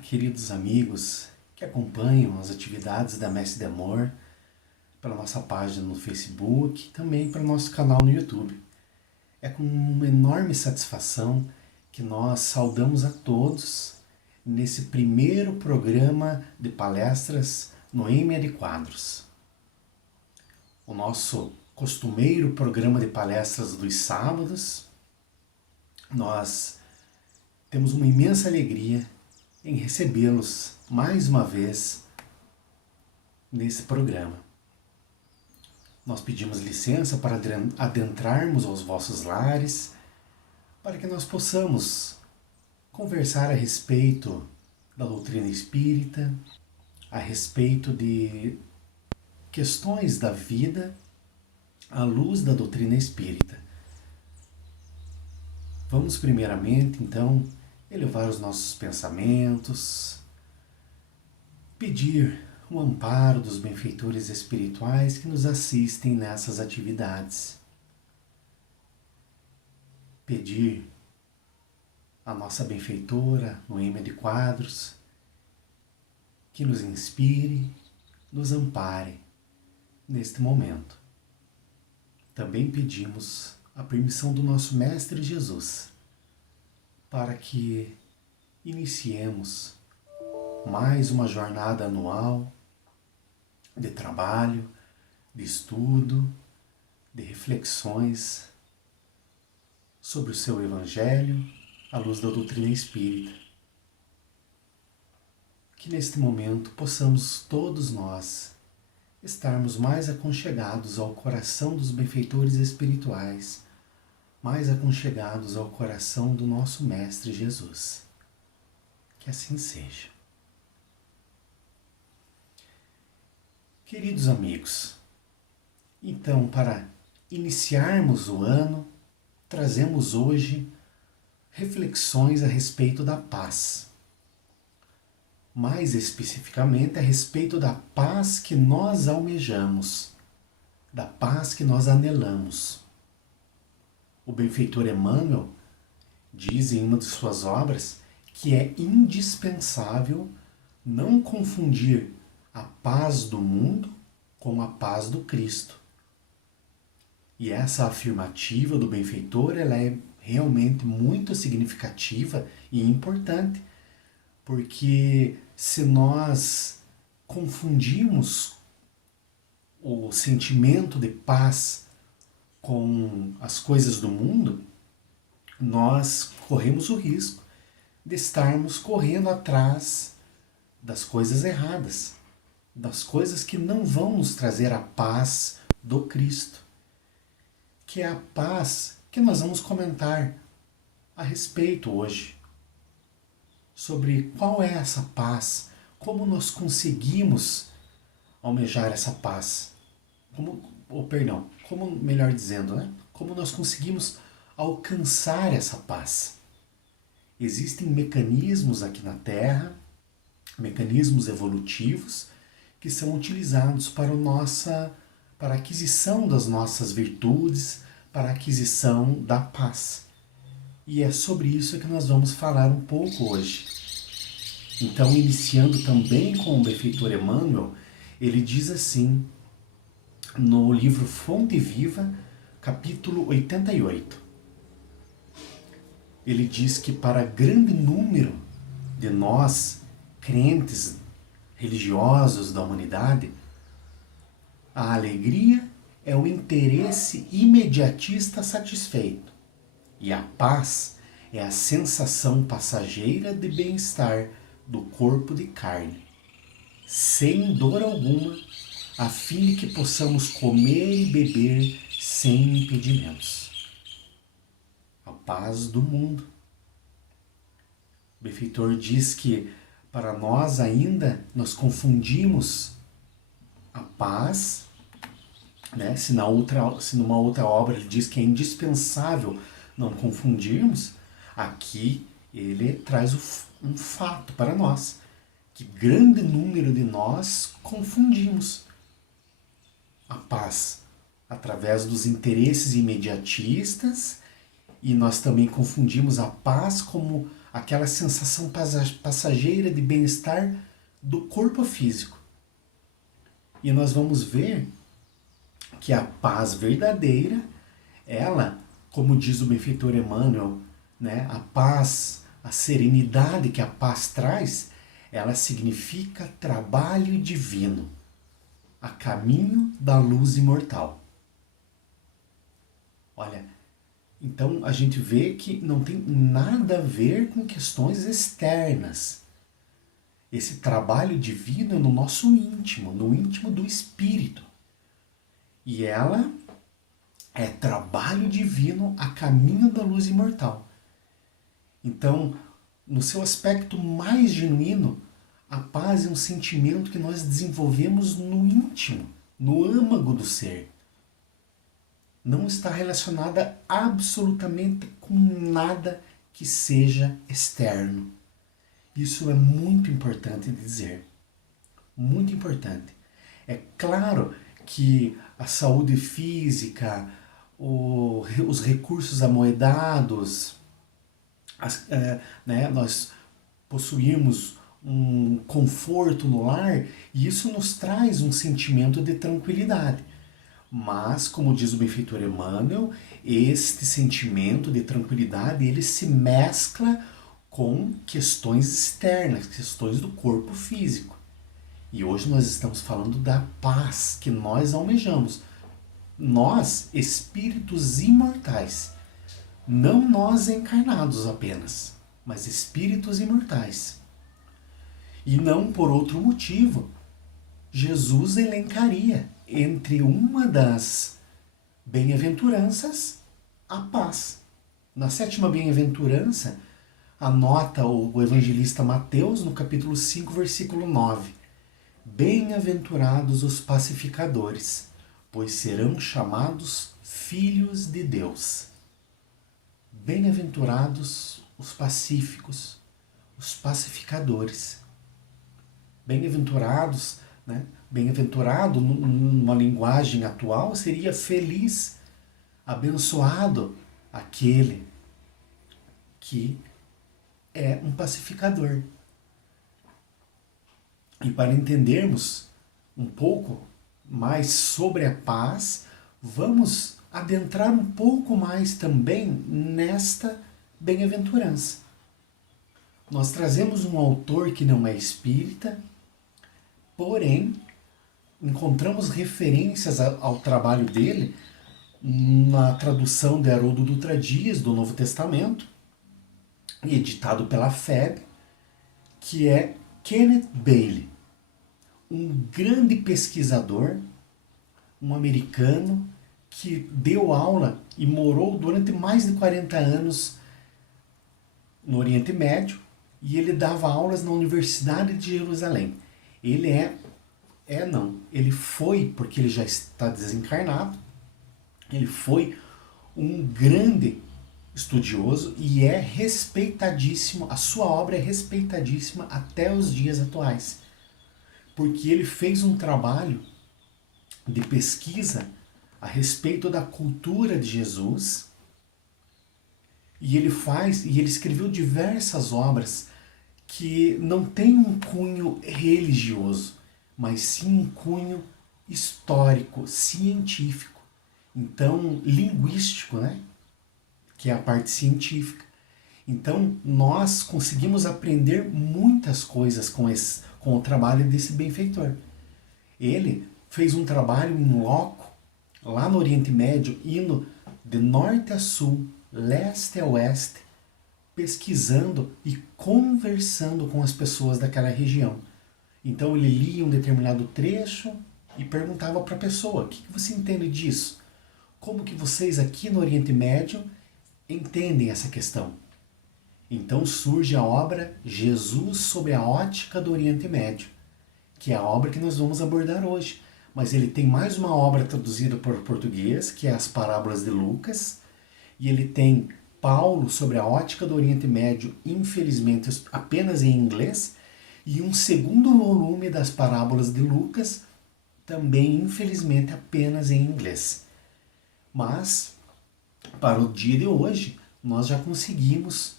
queridos amigos que acompanham as atividades da Mestre de Amor pela nossa página no Facebook e também pelo nosso canal no YouTube. É com uma enorme satisfação que nós saudamos a todos nesse primeiro programa de palestras no EMEA de Quadros. O nosso costumeiro programa de palestras dos sábados. Nós temos uma imensa alegria em recebê-los mais uma vez nesse programa. Nós pedimos licença para adentrarmos aos vossos lares, para que nós possamos conversar a respeito da doutrina espírita, a respeito de questões da vida à luz da doutrina espírita. Vamos primeiramente, então, elevar os nossos pensamentos, pedir o amparo dos benfeitores espirituais que nos assistem nessas atividades. Pedir a nossa benfeitora, Noêmia de Quadros, que nos inspire, nos ampare neste momento. Também pedimos a permissão do nosso Mestre Jesus para que iniciemos mais uma jornada anual de trabalho, de estudo, de reflexões sobre o seu Evangelho à luz da doutrina espírita. Que neste momento possamos todos nós estarmos mais aconchegados ao coração dos benfeitores espirituais, mais aconchegados ao coração do nosso Mestre Jesus. Que assim seja. Queridos amigos, então, para iniciarmos o ano, trazemos hoje reflexões a respeito da paz. Mais especificamente a respeito da paz que nós almejamos, da paz que nós anelamos. O benfeitor Emmanuel diz em uma de suas obras que é indispensável não confundir a paz do mundo com a paz do Cristo. E essa afirmativa do benfeitor, ela é realmente muito significativa e importante, porque se nós confundirmos o sentimento de paz com as coisas do mundo, nós corremos o risco de estarmos correndo atrás das coisas erradas, das coisas que não vão nos trazer a paz do Cristo, que é a paz que nós vamos comentar a respeito hoje, sobre qual é essa paz, como nós conseguimos almejar essa paz, como melhor dizendo, né? Como nós conseguimos alcançar essa paz. Existem mecanismos aqui na Terra, mecanismos evolutivos, que são utilizados para a aquisição das nossas virtudes, para a aquisição da paz. E é sobre isso que nós vamos falar um pouco hoje. Então, iniciando também com o benfeitor Emmanuel, ele diz assim, no livro Fonte Viva, capítulo 88. Ele diz que para grande número de nós, crentes religiosos da humanidade, a alegria é o interesse imediatista satisfeito e a paz é a sensação passageira de bem-estar do corpo de carne, sem dor alguma, a fim de que possamos comer e beber sem impedimentos. A paz do mundo. O benfeitor diz que para nós ainda nós confundimos a paz, né? Se numa outra obra ele diz que é indispensável não confundirmos, aqui ele traz um fato para nós, que grande número de nós confundimos a paz através dos interesses imediatistas E nós também confundimos a paz como aquela sensação passageira de bem-estar do corpo físico. E nós vamos ver que a paz verdadeira, ela, como diz o benfeitor Emmanuel, né, a paz, a serenidade que a paz traz, ela significa trabalho divino, a caminho da luz imortal. Olha, então a gente vê que não tem nada a ver com questões externas. Esse trabalho divino é no nosso íntimo, no íntimo do espírito. E ela é trabalho divino a caminho da luz imortal. Então, no seu aspecto mais genuíno, a paz é um sentimento que nós desenvolvemos no íntimo, no âmago do ser. Não está relacionada absolutamente com nada que seja externo. Isso é muito importante dizer. Muito importante. É claro que a saúde física, os recursos amoedados, nós possuímos um conforto no lar e isso nos traz um sentimento de tranquilidade. Mas, como diz o benfeitor Emmanuel, este sentimento de tranquilidade ele se mescla com questões externas, questões do corpo físico. E hoje nós estamos falando da paz que nós almejamos. Nós, espíritos imortais, não nós encarnados apenas, mas espíritos imortais. E não por outro motivo, Jesus elencaria entre uma das bem-aventuranças a paz. Na sétima bem-aventurança, anota o evangelista Mateus no capítulo 5, versículo 9. Bem-aventurados os pacificadores, pois serão chamados filhos de Deus. Bem-aventurados os pacíficos, os pacificadores. Bem-aventurados, né? Bem-aventurado, numa linguagem atual, seria feliz, abençoado aquele que é um pacificador. E para entendermos um pouco mais sobre a paz, vamos adentrar um pouco mais também nesta bem-aventurança. Nós trazemos um autor que não é espírita, porém, encontramos referências ao trabalho dele na tradução de Haroldo Dutra Dias, do Novo Testamento, editado pela FEB, que é Kenneth Bailey, um grande pesquisador, um americano que deu aula e morou durante mais de 40 anos no Oriente Médio e ele dava aulas na Universidade de Jerusalém. Ele foi, porque ele já está desencarnado, ele foi um grande estudioso e é respeitadíssimo, a sua obra é respeitadíssima até os dias atuais, porque ele fez um trabalho de pesquisa a respeito da cultura de Jesus e ele escreveu diversas obras que não têm um cunho religioso, mas sim um cunho histórico, científico, então linguístico, né? Que é a parte científica. Então nós conseguimos aprender muitas coisas com o trabalho desse benfeitor. Ele fez um trabalho em loco, lá no Oriente Médio, indo de norte a sul, leste a oeste, pesquisando e conversando com as pessoas daquela região. Então ele lia um determinado trecho e perguntava para a pessoa: o que você entende disso? Como que vocês aqui no Oriente Médio entendem essa questão? Então surge a obra Jesus sob a ótica do Oriente Médio, que é a obra que nós vamos abordar hoje. Mas ele tem mais uma obra traduzida para o português, que é as Parábolas de Lucas, e ele tem Paulo sobre a ótica do Oriente Médio, infelizmente apenas em inglês, e um segundo volume das Parábolas de Lucas, também infelizmente apenas em inglês. Mas, para o dia de hoje, nós já conseguimos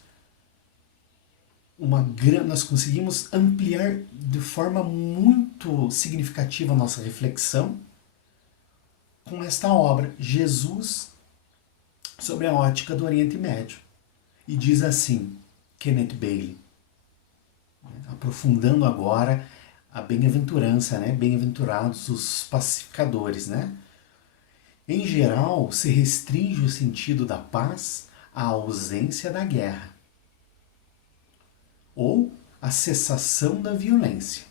nós conseguimos ampliar de forma muito significativa a nossa reflexão com esta obra, Jesus sobre a ótica do Oriente Médio. E diz assim, Kenneth Bailey, aprofundando agora a bem-aventurança, né? Bem-aventurados os pacificadores, né? Em geral, se restringe o sentido da paz à ausência da guerra ou à cessação da violência.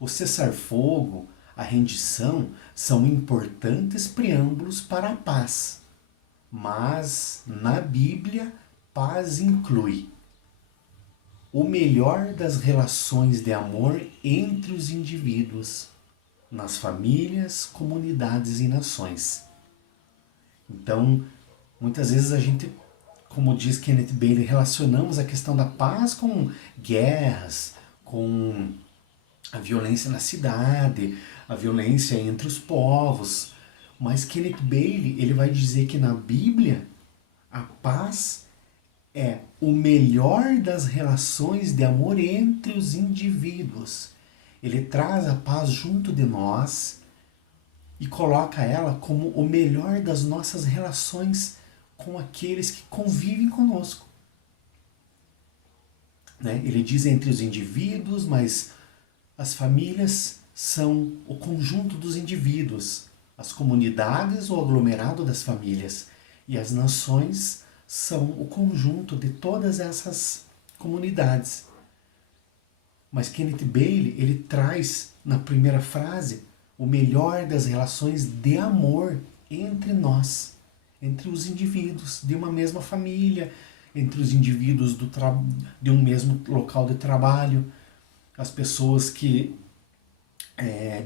O cessar-fogo, a rendição são importantes preâmbulos para a paz, mas na Bíblia, paz inclui o melhor das relações de amor entre os indivíduos, nas famílias, comunidades e nações. Então, muitas vezes a gente, como diz Kenneth Bailey, relacionamos a questão da paz com guerras, com a violência na cidade, a violência entre os povos. Mas Kenneth Bailey, ele vai dizer que na Bíblia a paz é o melhor das relações de amor entre os indivíduos. Ele traz a paz junto de nós e coloca ela como o melhor das nossas relações com aqueles que convivem conosco. Né? Ele diz entre os indivíduos, mas as famílias são o conjunto dos indivíduos, as comunidades, o aglomerado das famílias, e as nações são o conjunto de todas essas comunidades. Mas Kenneth Bailey, ele traz na primeira frase o melhor das relações de amor entre nós, entre os indivíduos de uma mesma família, entre os indivíduos de um mesmo local de trabalho, as pessoas que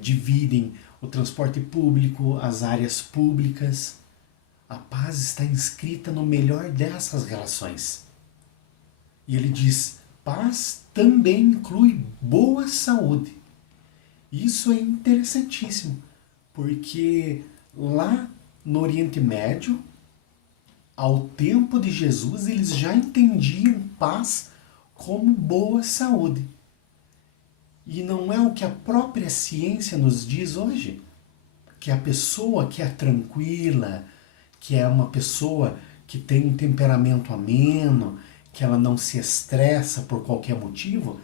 dividem o transporte público, as áreas públicas. A paz está inscrita no melhor dessas relações. E ele diz, paz também inclui boa saúde. Isso é interessantíssimo, porque lá no Oriente Médio, ao tempo de Jesus, eles já entendiam paz como boa saúde. E não é o que a própria ciência nos diz hoje? Que a pessoa que é tranquila, que é uma pessoa que tem um temperamento ameno, que ela não se estressa por qualquer motivo,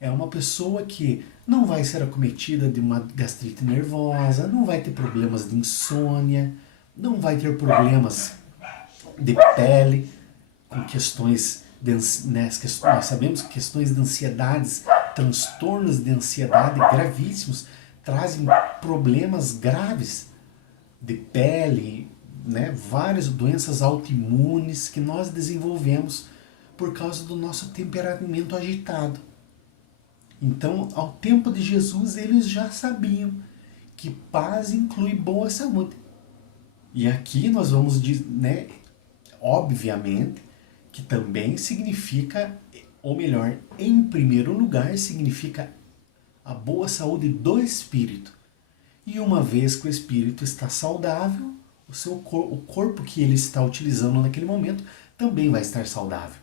é uma pessoa que não vai ser acometida de uma gastrite nervosa, não vai ter problemas de insônia, não vai ter problemas de pele, com questões nós sabemos que questões de ansiedades, transtornos de ansiedade gravíssimos trazem problemas graves de pele, né? Várias doenças autoimunes que nós desenvolvemos por causa do nosso temperamento agitado. Então, ao tempo de Jesus, eles já sabiam que paz inclui boa saúde. E aqui nós vamos dizer, né, obviamente, que também significa, ou melhor, em primeiro lugar, significa a boa saúde do espírito. E uma vez que o espírito está saudável, o corpo que ele está utilizando naquele momento também vai estar saudável.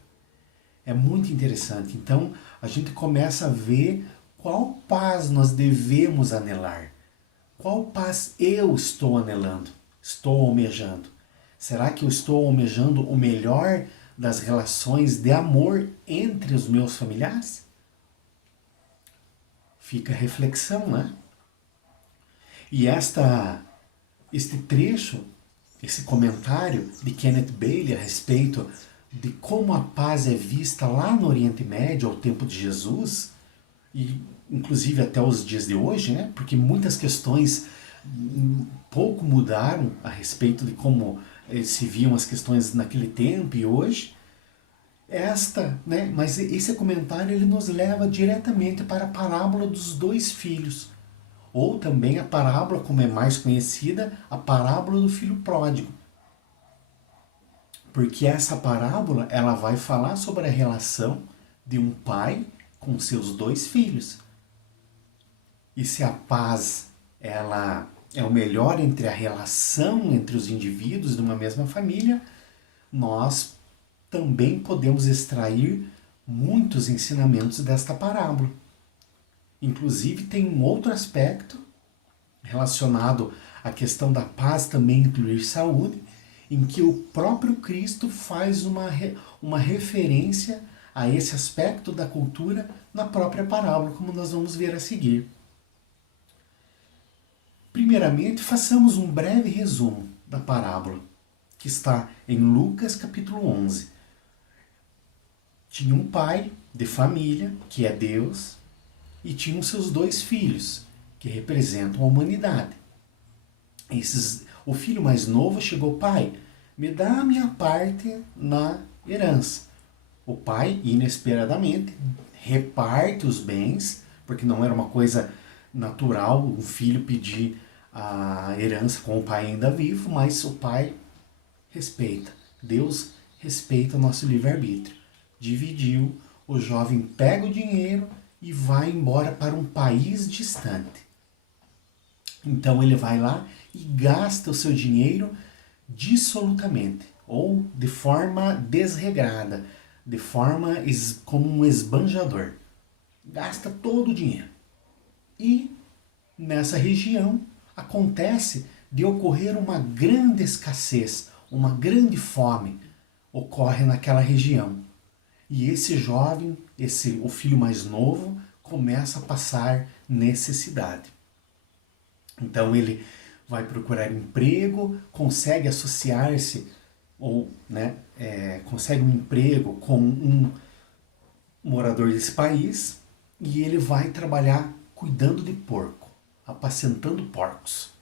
É muito interessante. Então, a gente começa a ver qual paz nós devemos anelar. Qual paz eu estou anelando, estou almejando? Será que eu estou almejando o melhor das relações de amor entre os meus familiares? Fica a reflexão, né? E este trecho, esse comentário de Kenneth Bailey a respeito de como a paz é vista lá no Oriente Médio ao tempo de Jesus, e inclusive até os dias de hoje, né? Porque muitas questões pouco mudaram a respeito de como se viam as questões naquele tempo e hoje. Mas esse comentário ele nos leva diretamente para a parábola dos dois filhos, ou também a parábola, como é mais conhecida, a parábola do filho pródigo. Porque essa parábola ela vai falar sobre a relação de um pai com seus dois filhos. E se a paz ela é o melhor entre a relação entre os indivíduos de uma mesma família, nós também podemos extrair muitos ensinamentos desta parábola. Inclusive tem um outro aspecto relacionado à questão da paz também incluir saúde, em que o próprio Cristo faz uma referência a esse aspecto da cultura na própria parábola, como nós vamos ver a seguir. Primeiramente, façamos um breve resumo da parábola, que está em Lucas capítulo 11. Tinha um pai de família, que é Deus, e tinham seus 2 filhos, que representam a humanidade. O filho mais novo chegou: pai, me dá a minha parte na herança. O pai, inesperadamente, reparte os bens, porque não era uma coisa natural um filho pedir a herança com o pai ainda vivo, mas o pai respeita. Deus respeita o nosso livre-arbítrio. Dividiu, o jovem pega o dinheiro e vai embora para um país distante. Então ele vai lá e gasta o seu dinheiro dissolutamente, ou de forma desregrada, de forma como um esbanjador. Gasta todo o dinheiro. E nessa região acontece de ocorrer uma grande escassez, uma grande fome ocorre naquela região. E esse jovem, o filho mais novo, começa a passar necessidade. Então ele vai procurar emprego, consegue associar-se ou consegue um emprego com um morador desse país e ele vai trabalhar cuidando de porco, apacentando porcos.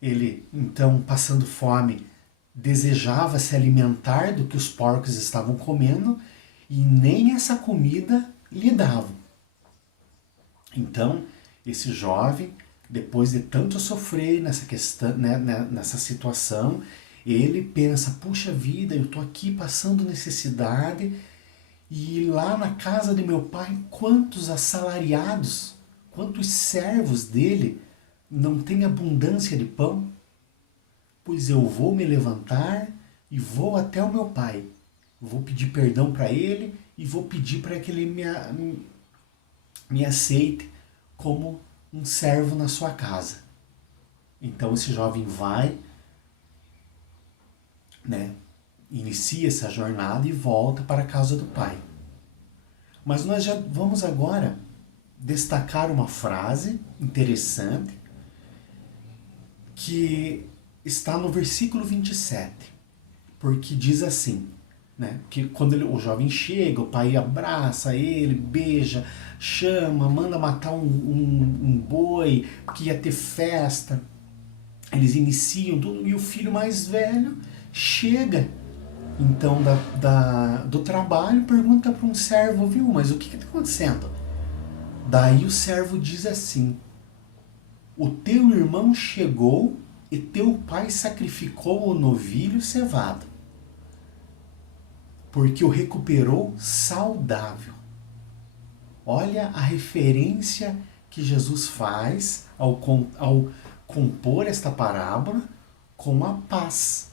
Ele, então, passando fome, desejava se alimentar do que os porcos estavam comendo e nem essa comida lhe davam. Então, esse jovem, depois de tanto sofrer nessa questão, nessa situação, ele pensa: puxa vida, eu estou aqui passando necessidade e lá na casa de meu pai, quantos assalariados, quantos servos dele não têm abundância de pão? Pois eu vou me levantar e vou até o meu pai. Vou pedir perdão para ele e vou pedir para que ele me aceite como um servo na sua casa. Então esse jovem vai, inicia essa jornada e volta para a casa do pai. Mas nós já vamos agora destacar uma frase interessante que está no versículo 27, porque diz assim, que quando o jovem chega, o pai abraça ele, beija, chama, manda matar um boi, porque ia ter festa. Eles iniciam tudo, e o filho mais velho chega então do trabalho, pergunta para um servo: viu, mas o que está acontecendo? Daí o servo diz assim: o teu irmão chegou e teu pai sacrificou o novilho cevado, porque o recuperou saudável. Olha a referência que Jesus faz ao compor esta parábola com a paz.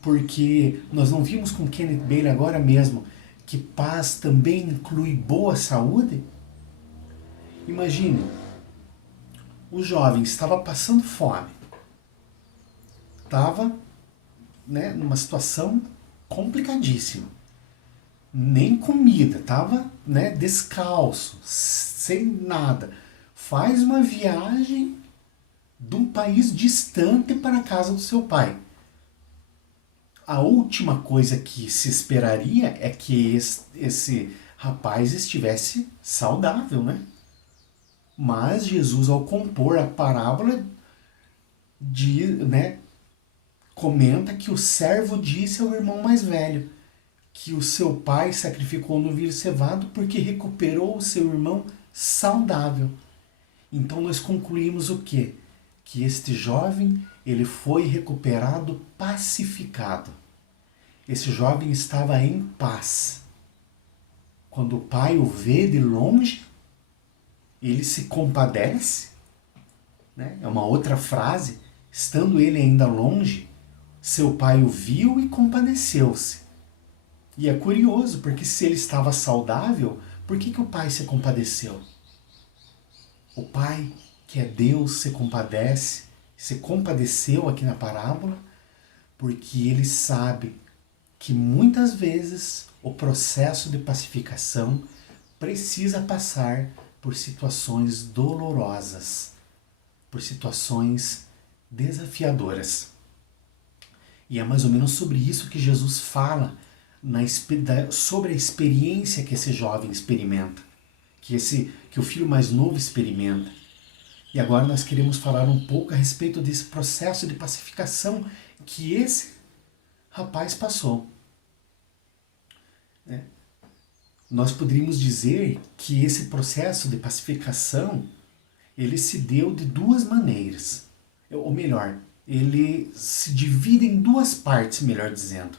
Porque nós não vimos com Kenneth Bailey agora mesmo que paz também inclui boa saúde? Imagine, o jovem estava passando fome, estava numa situação complicadíssima, nem comida, estava descalço, sem nada, faz uma viagem de um país distante para a casa do seu pai. A última coisa que se esperaria é que esse rapaz estivesse saudável, Mas Jesus, ao compor a parábola, comenta que o servo disse ao irmão mais velho que o seu pai sacrificou o novilho cevado porque recuperou o seu irmão saudável. Então nós concluímos o quê? Que este jovem, ele foi recuperado pacificado. Esse jovem estava em paz. Quando o pai o vê de longe, ele se compadece. É uma outra frase. Estando ele ainda longe, seu pai o viu e compadeceu-se. E é curioso, porque se ele estava saudável, por que o pai se compadeceu? O pai, que é Deus, se compadeceu aqui na parábola, porque ele sabe que muitas vezes o processo de pacificação precisa passar por situações dolorosas, por situações desafiadoras. E é mais ou menos sobre isso que Jesus fala sobre a experiência que esse jovem experimenta, que o filho mais novo experimenta. E agora nós queremos falar um pouco a respeito desse processo de pacificação que esse rapaz passou. Nós poderíamos dizer que esse processo de pacificação ele se deu de duas maneiras. Ou melhor, ele se divide em duas partes, melhor dizendo.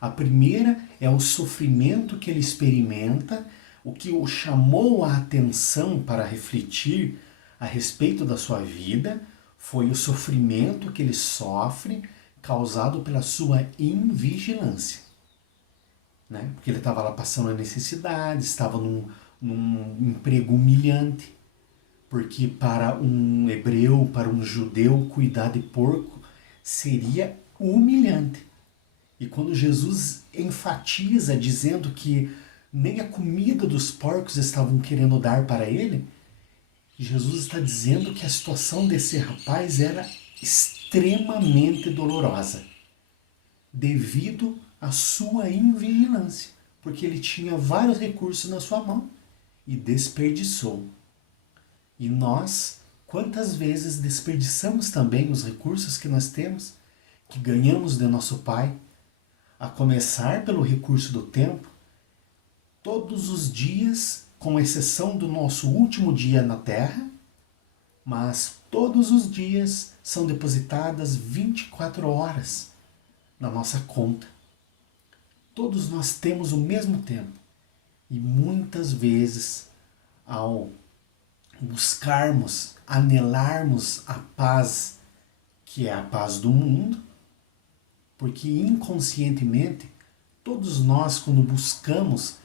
A primeira é o sofrimento que ele experimenta, o que o chamou a atenção para refletir a respeito da sua vida foi o sofrimento que ele sofre causado pela sua invigilância. Né? Porque ele estava lá passando a necessidade, estava num emprego humilhante, porque para um hebreu, para um judeu, cuidar de porco seria humilhante. E quando Jesus enfatiza dizendo que nem a comida dos porcos estavam querendo dar para ele, Jesus está dizendo que a situação desse rapaz era extremamente dolorosa, devido à sua invigilância, porque ele tinha vários recursos na sua mão e desperdiçou. E nós, quantas vezes desperdiçamos também os recursos que nós temos, que ganhamos de nosso Pai, a começar pelo recurso do tempo, todos os dias, com exceção do nosso último dia na Terra, mas todos os dias são depositadas 24 horas na nossa conta. Todos nós temos o mesmo tempo e muitas vezes, ao buscarmos, anelarmos a paz, que é a paz do mundo, porque inconscientemente todos nós, quando buscamos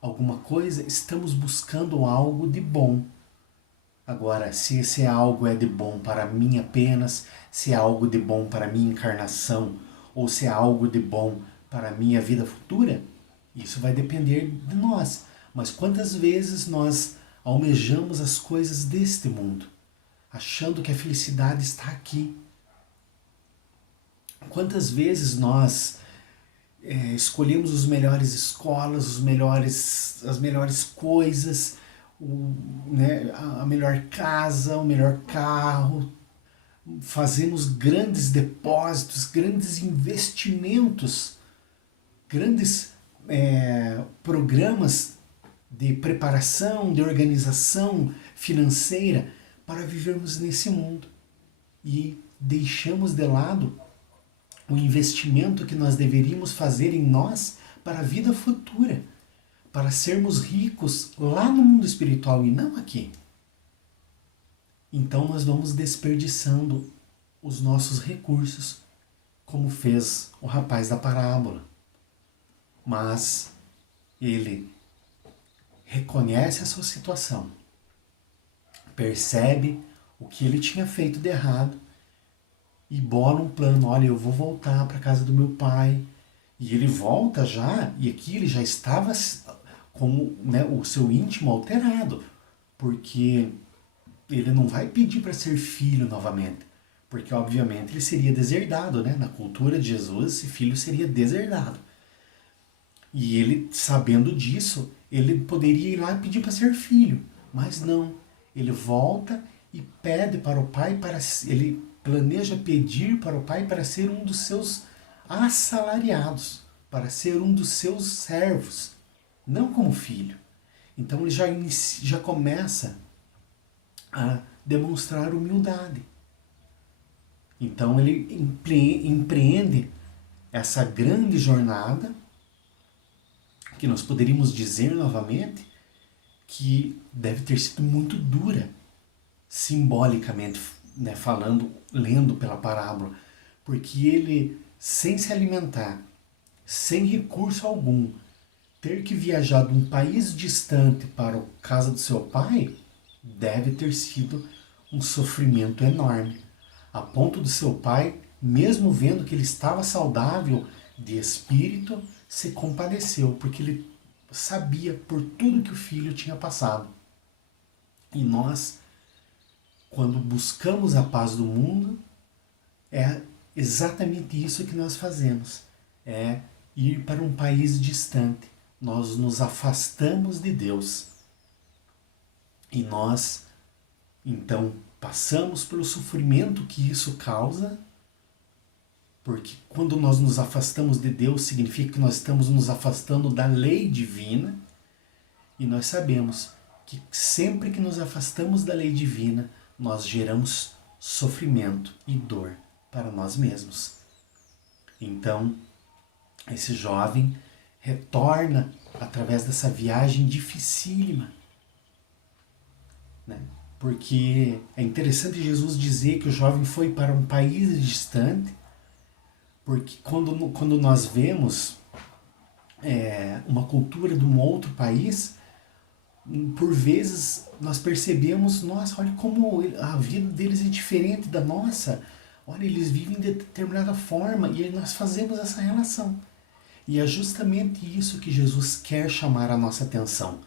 alguma coisa, estamos buscando algo de bom. Agora, se esse algo é de bom para mim apenas, se é algo de bom para a minha encarnação, ou se é algo de bom para a minha vida futura, isso vai depender de nós. Mas quantas vezes nós almejamos as coisas deste mundo, achando que a felicidade está aqui? Quantas vezes nós escolhemos as melhores escolas, as melhores coisas, a melhor casa, o melhor carro, fazemos grandes depósitos, grandes investimentos, grandes programas de preparação, de organização financeira para vivermos nesse mundo. E deixamos de lado o investimento que nós deveríamos fazer em nós para a vida futura, para sermos ricos lá no mundo espiritual e não aqui. Então nós vamos desperdiçando os nossos recursos, como fez o rapaz da parábola. Mas ele reconhece a sua situação, percebe o que ele tinha feito de errado e bola um plano. Olha, eu vou voltar para a casa do meu pai. E ele volta já, e aqui ele já estava com o seu íntimo alterado, porque ele não vai pedir para ser filho novamente, porque obviamente ele seria deserdado, né? Na cultura de Jesus, esse filho seria deserdado. E ele, sabendo disso, ele poderia ir lá e pedir para ser filho, mas não. Ele volta e pede para o pai, ele planeja pedir para o pai para ser um dos seus assalariados, para ser um dos seus servos, não como filho. Então ele já começa a demonstrar humildade. Então ele empreende essa grande jornada, que nós poderíamos dizer novamente que deve ter sido muito dura, simbolicamente, né, falando, lendo pela parábola, porque ele, sem se alimentar, sem recurso algum, ter que viajar de um país distante para a casa do seu pai, deve ter sido um sofrimento enorme. A ponto do seu pai, mesmo vendo que ele estava saudável de espírito, se compadeceu, porque ele sabia por tudo que o filho tinha passado. E nós, quando buscamos a paz do mundo, é exatamente isso que nós fazemos. É ir para um país distante. Nós nos afastamos de Deus. E nós, então, passamos pelo sofrimento que isso causa, porque quando nós nos afastamos de Deus, significa que nós estamos nos afastando da lei divina, e nós sabemos que sempre que nos afastamos da lei divina, nós geramos sofrimento e dor para nós mesmos. Então, esse jovem retorna através dessa viagem dificílima, né? Porque é interessante Jesus dizer que o jovem foi para um país distante, porque quando nós vemos uma cultura de um outro país, por vezes nós percebemos, nossa, olha como a vida deles é diferente da nossa, olha, eles vivem de determinada forma, e aí nós fazemos essa relação. E é justamente isso que Jesus quer chamar a nossa atenção,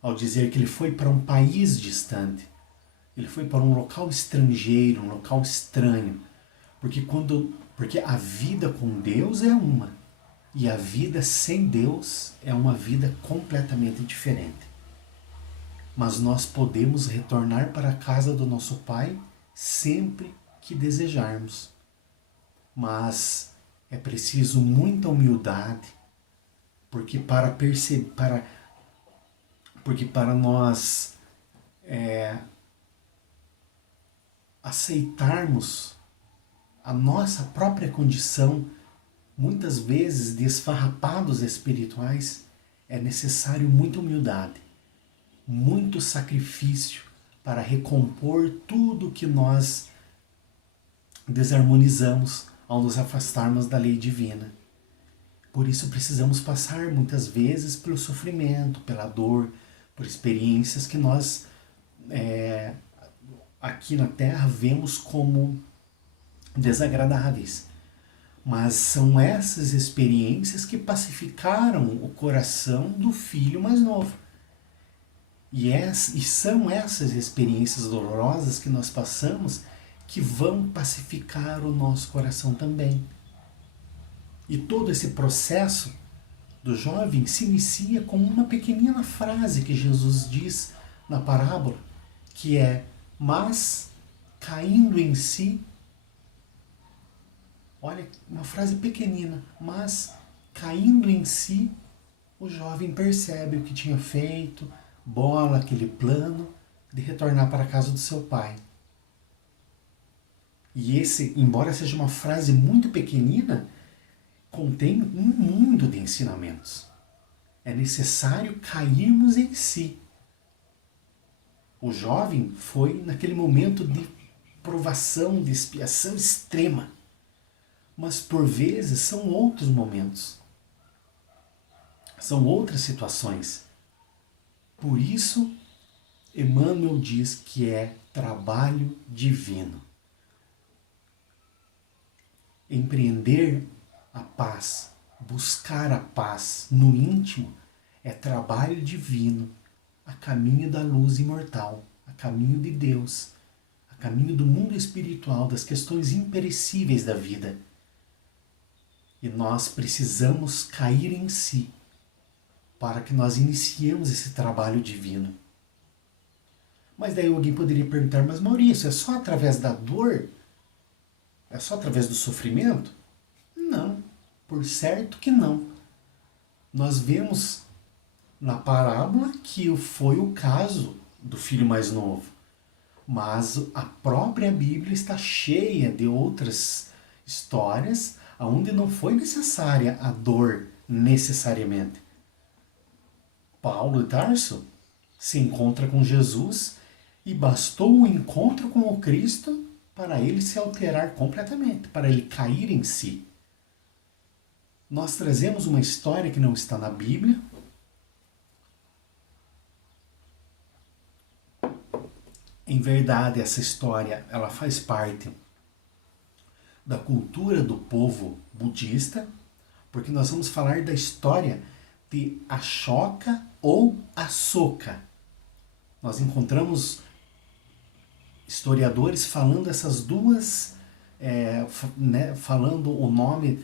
ao dizer que ele foi para um país distante, ele foi para um local estrangeiro, um local estranho, porque a vida com Deus é uma, e a vida sem Deus é uma vida completamente diferente. Mas nós podemos retornar para a casa do nosso Pai sempre que desejarmos. Mas é preciso muita humildade, porque para nós aceitarmos a nossa própria condição, muitas vezes de esfarrapados espirituais, é necessário muita humildade, muito sacrifício para recompor tudo que nós desarmonizamos ao nos afastarmos da lei divina. Por isso precisamos passar muitas vezes pelo sofrimento, pela dor, por experiências que nós aqui na Terra vemos como desagradáveis. Mas são essas experiências que pacificaram o coração do filho mais novo. E são essas experiências dolorosas que nós passamos que vão pacificar o nosso coração também. E todo esse processo do jovem se inicia com uma pequenina frase que Jesus diz na parábola, que é: mas caindo em si, olha, uma frase pequenina, mas caindo em si, o jovem percebe o que tinha feito, bola aquele plano de retornar para a casa do seu pai. E embora seja uma frase muito pequenina, contém um mundo de ensinamentos. É necessário cairmos em si. O jovem foi naquele momento de provação, de expiação extrema. Mas por vezes são outros momentos. São outras situações. Por isso, Emmanuel diz que é trabalho divino. Empreender a paz, buscar a paz no íntimo, é trabalho divino, a caminho da luz imortal, a caminho de Deus, a caminho do mundo espiritual, das questões imperecíveis da vida. E nós precisamos cair em si, para que nós iniciemos esse trabalho divino. Mas daí alguém poderia perguntar: mas Maurício, é só através da dor? É só através do sofrimento? Não, por certo que não. Nós vemos na parábola que foi o caso do filho mais novo. Mas a própria Bíblia está cheia de outras histórias onde não foi necessária a dor necessariamente. Paulo de Tarso se encontra com Jesus e bastou o encontro com o Cristo para ele se alterar completamente, para ele cair em si. Nós trazemos uma história que não está na Bíblia. Em verdade, essa história ela faz parte da cultura do povo budista, porque nós vamos falar da história de Ashoka ou Asoka. Nós encontramos historiadores falando essas duas, falando o nome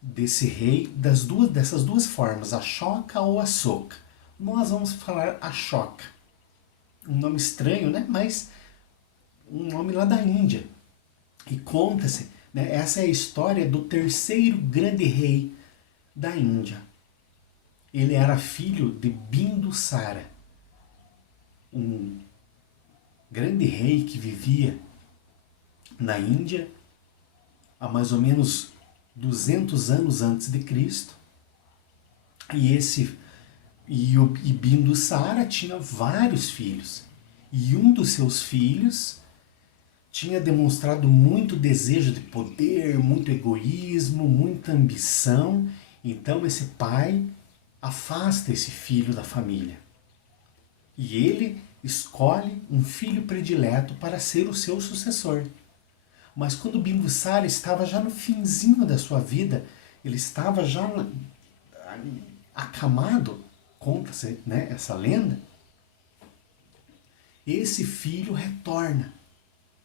desse rei dessas duas formas, Ashoka ou Asoka. Nós vamos falar Ashoka. Um nome estranho, né? Mas um nome lá da Índia. E conta-se, né? Essa é a história do terceiro grande rei da Índia. Ele era filho de Bindusara, um grande rei que vivia na Índia há mais ou menos 200 anos antes de Cristo. E Bindusara tinha vários filhos. E um dos seus filhos tinha demonstrado muito desejo de poder, muito egoísmo, muita ambição. Então esse pai afasta esse filho da família. E ele escolhe um filho predileto para ser o seu sucessor. Mas quando Bindusara estava já no finzinho da sua vida, ele estava já acamado, conta-se, né, essa lenda, esse filho retorna.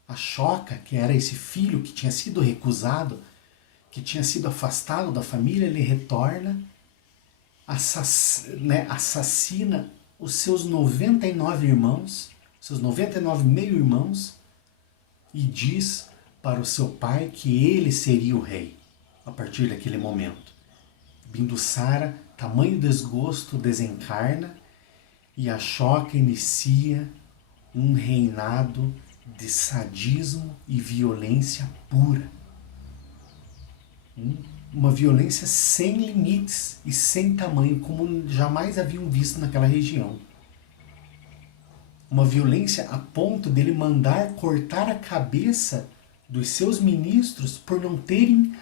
Ashoka, que era esse filho que tinha sido recusado, que tinha sido afastado da família, ele retorna, assassina os seus 99 irmãos, seus 99 meio-irmãos, e diz para o seu pai que ele seria o rei a partir daquele momento. Bindusara, tamanho desgosto, desencarna e Ashoka inicia um reinado de sadismo e violência pura. Uma violência sem limites e sem tamanho, como jamais haviam visto naquela região. Uma violência a ponto dele mandar cortar a cabeça dos seus ministros por não terem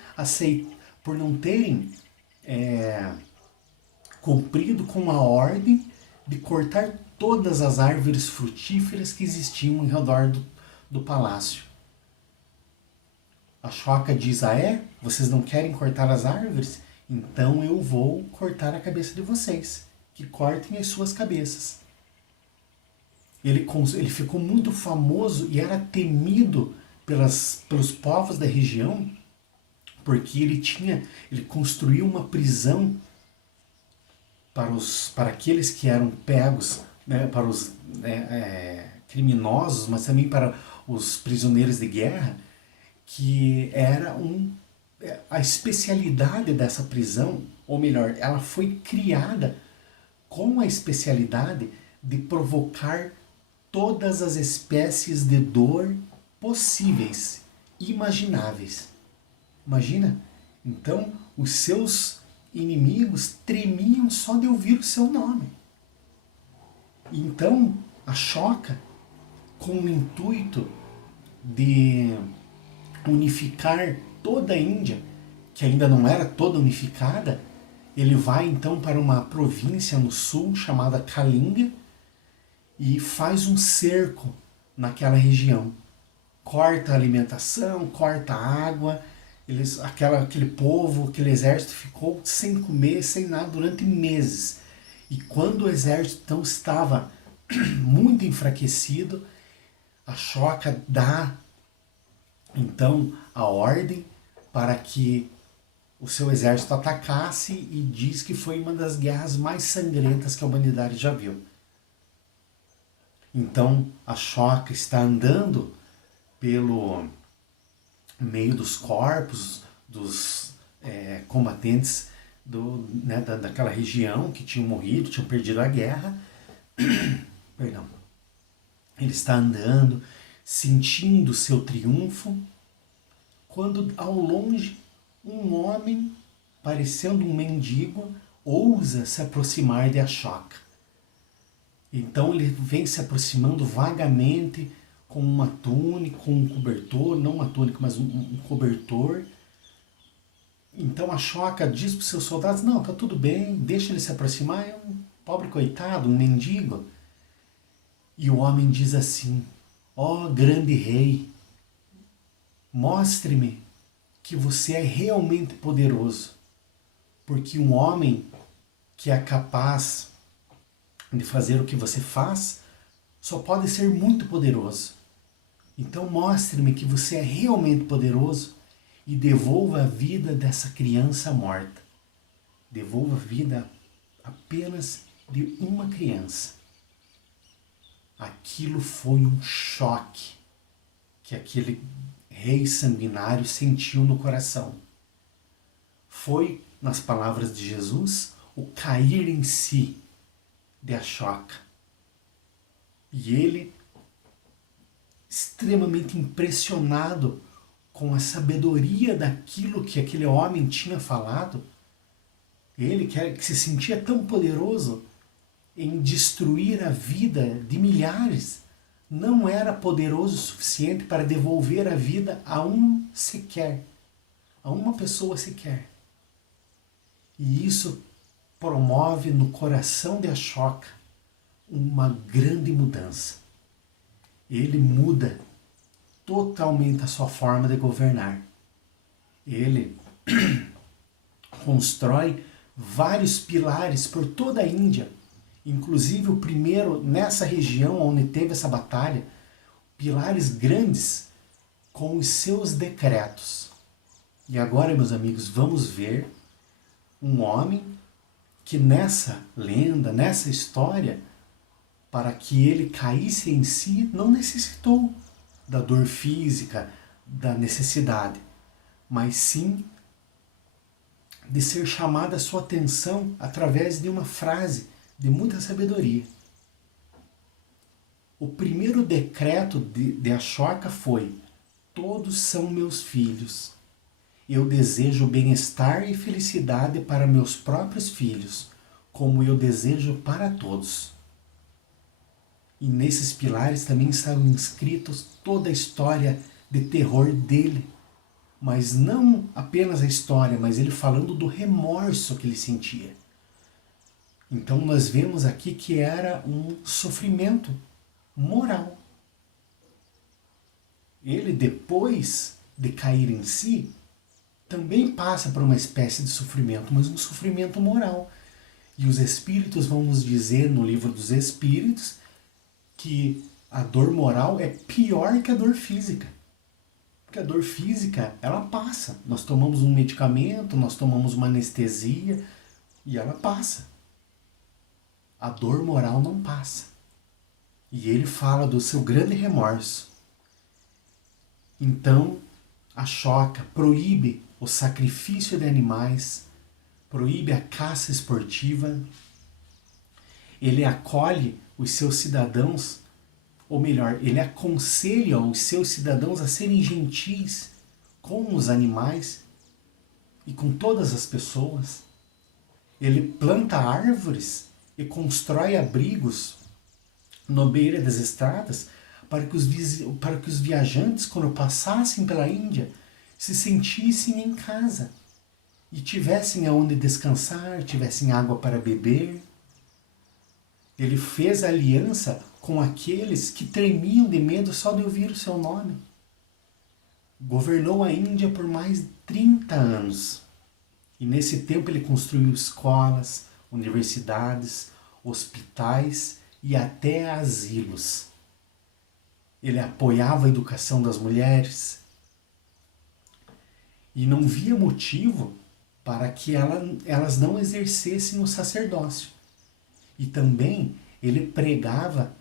cumprido com a ordem de cortar todas as árvores frutíferas que existiam em redor do palácio. Ashoka diz: vocês não querem cortar as árvores? Então eu vou cortar a cabeça de vocês. Que cortem as suas cabeças. Ele ficou muito famoso e era temido pelos povos da região, porque ele construiu uma prisão para aqueles que eram pegos, né, para os criminosos, mas também para os prisioneiros de guerra, que era a especialidade dessa prisão, ou melhor, ela foi criada com a especialidade de provocar todas as espécies de dor possíveis, imagináveis. Imagina? Então, os seus inimigos tremiam só de ouvir o seu nome. Então, Ashoka, com o intuito de unificar toda a Índia, que ainda não era toda unificada, ele vai então para uma província no sul chamada Kalinga e faz um cerco naquela região. Corta a alimentação, corta a água, aquele povo, aquele exército ficou sem comer, sem nada durante meses. E quando o exército então estava muito enfraquecido, Ashoka dá então a ordem para que o seu exército atacasse e diz que foi uma das guerras mais sangrentas que a humanidade já viu. Então Ashoka está andando pelo meio dos corpos dos combatentes daquela região que tinham morrido, tinham perdido a guerra. Perdão. Ele está andando, sentindo o seu triunfo, quando ao longe um homem, parecendo um mendigo, ousa se aproximar de Ashoka. Então ele vem se aproximando vagamente com uma túnica, com um cobertor, não uma túnica, mas um cobertor, Então a Choca diz para os seus soldados, não, tá tudo bem, deixa ele se aproximar, é um pobre coitado, um mendigo. E o homem diz assim, ó grande rei, mostre-me que você é realmente poderoso, porque um homem que é capaz de fazer o que você faz só pode ser muito poderoso. Então mostre-me que você é realmente poderoso e devolva a vida dessa criança morta. Devolva a vida apenas de uma criança. Aquilo foi um choque que aquele rei sanguinário sentiu no coração. Foi, nas palavras de Jesus, o cair em si de Ashoka. E ele, extremamente impressionado com a sabedoria daquilo que aquele homem tinha falado, ele que se sentia tão poderoso em destruir a vida de milhares, não era poderoso o suficiente para devolver a vida a um sequer, a uma pessoa sequer. E isso promove no coração de Ashoka uma grande mudança. Ele muda totalmente a sua forma de governar. Ele constrói vários pilares por toda a Índia, inclusive o primeiro nessa região onde teve essa batalha, pilares grandes com os seus decretos. E agora, meus amigos, vamos ver um homem que nessa lenda, nessa história, para que ele caísse em si, não necessitou da dor física, da necessidade, mas sim de ser chamada a sua atenção através de uma frase de muita sabedoria. O primeiro decreto de Ashoka foi: todos são meus filhos. Eu desejo bem-estar e felicidade para meus próprios filhos, como eu desejo para todos. E nesses pilares também estavam inscritos toda a história de terror dele. Mas não apenas a história, mas ele falando do remorso que ele sentia. Então nós vemos aqui que era um sofrimento moral. Ele, depois de cair em si, também passa por uma espécie de sofrimento, mas um sofrimento moral. E os Espíritos vão nos dizer no livro dos Espíritos que a dor moral é pior que a dor física. Porque a dor física, ela passa. Nós tomamos um medicamento, nós tomamos uma anestesia e ela passa. A dor moral não passa. E ele fala do seu grande remorso. Então, Ashoka proíbe o sacrifício de animais, proíbe a caça esportiva, ele acolhe os seus cidadãos, ou melhor, ele aconselha os seus cidadãos a serem gentis com os animais e com todas as pessoas. Ele planta árvores e constrói abrigos na beira das estradas para que os viajantes, quando passassem pela Índia, se sentissem em casa e tivessem aonde descansar, tivessem água para beber. Ele fez aliança com aqueles que tremiam de medo só de ouvir o seu nome. Governou a Índia por mais de 30 anos. E nesse tempo ele construiu escolas, universidades, hospitais e até asilos. Ele apoiava a educação das mulheres e não via motivo para que elas não exercessem o sacerdócio. E também ele pregava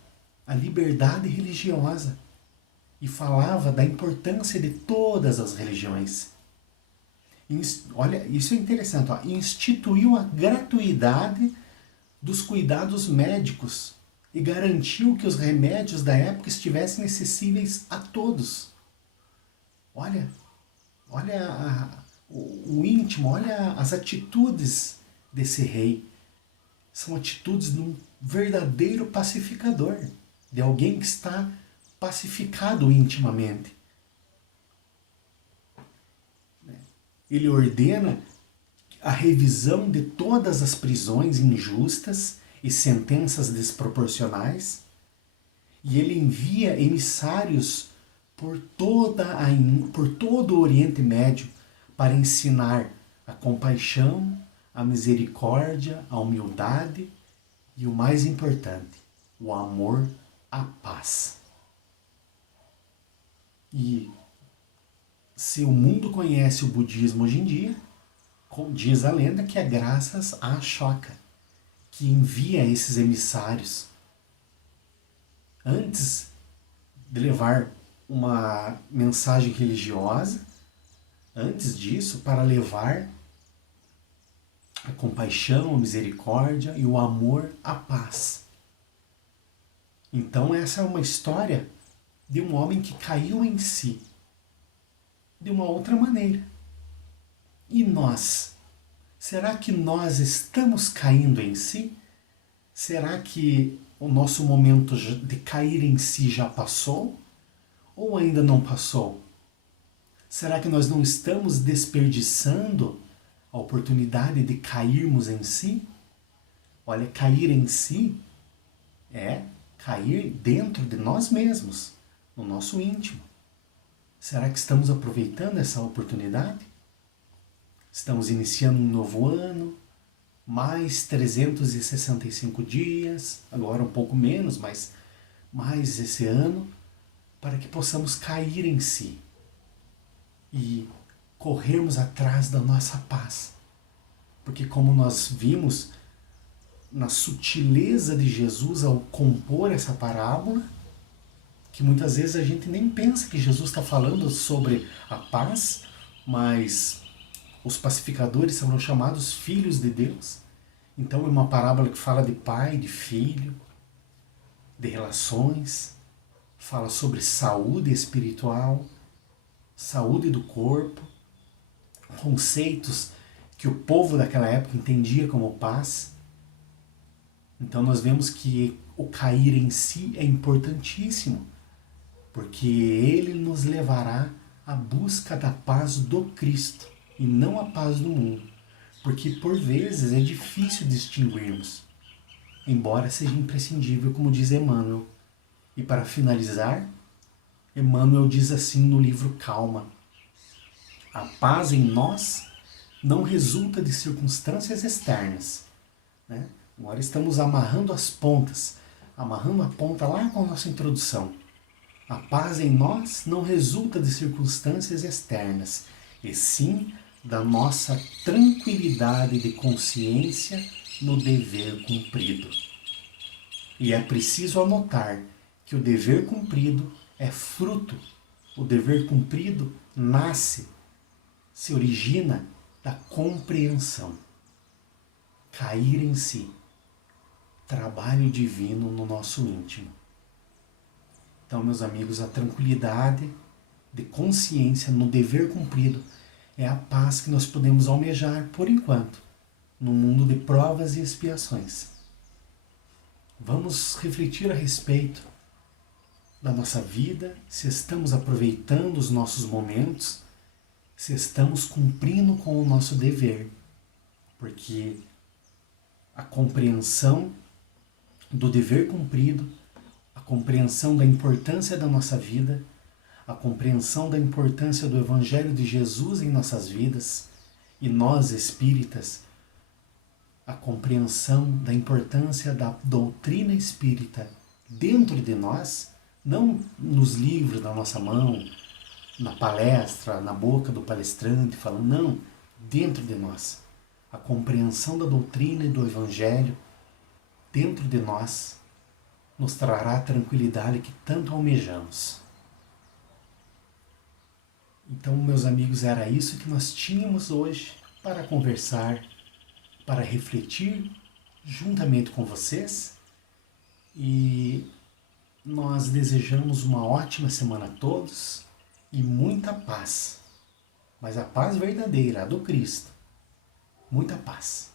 a liberdade religiosa e falava da importância de todas as religiões. Olha, isso é interessante, ó, instituiu a gratuidade dos cuidados médicos e garantiu que os remédios da época estivessem acessíveis a todos. Olha o íntimo, olha as atitudes desse rei. São atitudes de um verdadeiro pacificador, de alguém que está pacificado intimamente. Ele ordena a revisão de todas as prisões injustas e sentenças desproporcionais, e ele envia emissários por todo o Oriente Médio para ensinar a compaixão, a misericórdia, a humildade e o mais importante, o amor, a paz. E se o mundo conhece o budismo hoje em dia, diz a lenda que é graças a Ashoka, que envia esses emissários antes de levar uma mensagem religiosa, antes disso, para levar a compaixão, a misericórdia e o amor, a paz. Então essa é uma história de um homem que caiu em si de uma outra maneira. E nós? Será que nós estamos caindo em si? Será que o nosso momento de cair em si já passou? Ou ainda não passou? Será que nós não estamos desperdiçando a oportunidade de cairmos em si? Olha, cair em si é cair dentro de nós mesmos, no nosso íntimo. Será que estamos aproveitando essa oportunidade? Estamos iniciando um novo ano, mais 365 dias, agora um pouco menos, mas mais esse ano, para que possamos cair em si e corrermos atrás da nossa paz. Porque como nós vimos na sutileza de Jesus ao compor essa parábola, que muitas vezes a gente nem pensa que Jesus está falando sobre a paz, mas os pacificadores são chamados filhos de Deus. Então é uma parábola que fala de pai, de filho, de relações, fala sobre saúde espiritual, saúde do corpo, conceitos que o povo daquela época entendia como paz. Então nós vemos que o cair em si é importantíssimo, porque ele nos levará à busca da paz do Cristo e não a paz do mundo, porque por vezes é difícil distinguirmos, embora seja imprescindível, como diz Emmanuel. E para finalizar, Emmanuel diz assim no livro Calma: a paz em nós não resulta de circunstâncias externas, né? Agora estamos amarrando as pontas, amarrando a ponta lá com a nossa introdução. A paz em nós não resulta de circunstâncias externas, e sim da nossa tranquilidade de consciência no dever cumprido. E é preciso anotar que o dever cumprido é fruto, o dever cumprido nasce, se origina da compreensão. Cair em si, trabalho divino no nosso íntimo. Então, meus amigos, a tranquilidade de consciência no dever cumprido é a paz que nós podemos almejar por enquanto, no mundo de provas e expiações. Vamos refletir a respeito da nossa vida, se estamos aproveitando os nossos momentos, se estamos cumprindo com o nosso dever, porque a compreensão do dever cumprido, a compreensão da importância da nossa vida, a compreensão da importância do Evangelho de Jesus em nossas vidas, e nós espíritas, a compreensão da importância da doutrina espírita dentro de nós, não nos livros na nossa mão, na palestra, na boca do palestrante, falando, não, dentro de nós. A compreensão da doutrina e do Evangelho dentro de nós nos trará a tranquilidade que tanto almejamos. Então, meus amigos, era isso que nós tínhamos hoje para conversar, para refletir juntamente com vocês. E nós desejamos uma ótima semana a todos e muita paz. Mas a paz verdadeira, a do Cristo. Muita paz.